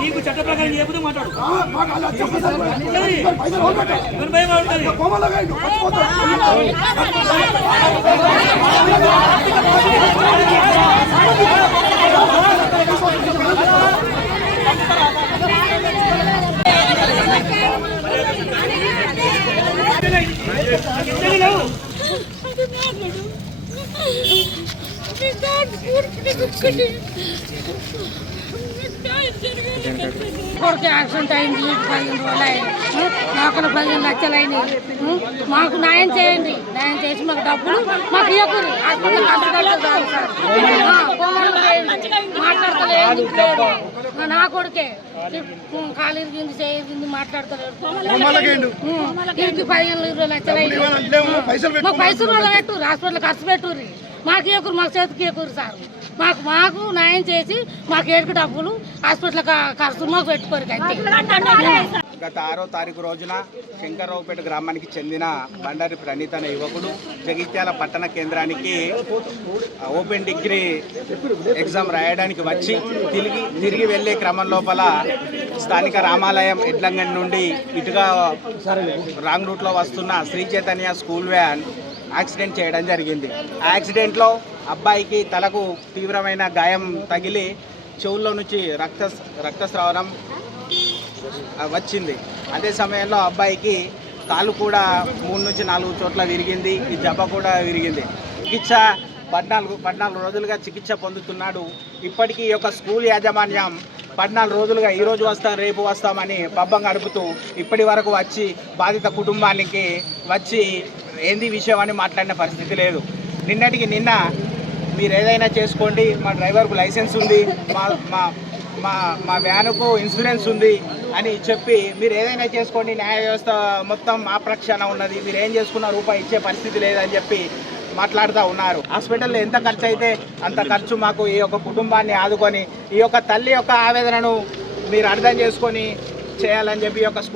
నీకు చట్ట ప్రకారం చేయకపోతే మాట్లాడు భయం ఉంటుంది. కొడుకు యాక్సిడెంట్ అయింది, 15 రోజులు అయింది. నాకు 15 లక్షలు అయినాయి. మాకు న్యాయం చేయండి, న్యాయం చేసి మాకు డబ్బులు మాకు ఇవ్వకూడదు. హాస్పిటల్ మాట్లాడతలేదు. నా కొడుకే కాలు ఇరిగింది, చేయింది, మాట్లాడతలేదు. ఇంటికి 15 లక్షలు అయింది. మాకు పైసలు పెట్టు, హాస్పిటల్ ఖర్చు పెట్టుర్రి. మాకు ఇవ్వకూరు, మాకు చేతికి ఇవ్వకూరు సార్. మాకు న్యాయం చేసి మాకు ఏడుకు డబ్బులు హాస్పిటల్ ఖర్చు మాకు పెట్టుకోరు. గత 6వ తారీఖు రోజున శంకర్రావుపేట గ్రామానికి చెందిన బండారి ప్రణీత్ అనే యువకుడు జగిత్యాల పట్టణ కేంద్రానికి ఓపెన్ డిగ్రీ ఎగ్జామ్ రాయడానికి వచ్చి తిరిగి వెళ్లే క్రమం లోపల స్థానిక రామాలయం ఎడ్లంగండి నుండి ఇటుగా రాంగ్ రూట్లో వస్తున్న Sri Chaitanya school van accident చేయడం జరిగింది. ఆ యాక్సిడెంట్లో అబ్బాయికి తలకు తీవ్రమైన గాయం తగిలి చెవుల్లో నుంచి రక్తస్రావణం వచ్చింది. అదే సమయంలో అబ్బాయికి కాలు కూడా 3 నుంచి 4 చోట్ల విరిగింది, ఈ జబ్బ కూడా విరిగింది. చికిత్స 14 రోజులుగా చికిత్స పొందుతున్నాడు. ఇప్పటికీ ఈ యొక్క స్కూల్ యాజమాన్యం 14 రోజులుగా ఈరోజు వస్తాం రేపు వస్తామని పబ్బం గడుపుతూ ఇప్పటి వరకు వచ్చి బాధిత కుటుంబానికి వచ్చి ఏంది విషయం అని మాట్లాడిన పరిస్థితి లేదు. నిన్నటికి నిన్న మీరు ఏదైనా చేసుకోండి, మా డ్రైవర్కు లైసెన్స్ ఉంది, మా వ్యానుకు ఇన్సూరెన్స్ ఉంది అని చెప్పి మీరు ఏదైనా చేసుకోండి, న్యాయ వ్యవస్థ మొత్తం మా ప్రక్షాళన ఉన్నది, మీరు ఏం చేసుకున్న రూపాయి ఇచ్చే పరిస్థితి లేదని చెప్పి మాట్లాడుతూ ఉన్నారు. హాస్పిటల్లో ఎంత ఖర్చు అయితే అంత ఖర్చు మాకు ఈ యొక్క కుటుంబాన్ని ఆదుకొని ఈ యొక్క తల్లి యొక్క ఆవేదనను మీరు అర్థం చేసుకొని చేయాలని చెప్పి ఈ యొక్క స్కూల్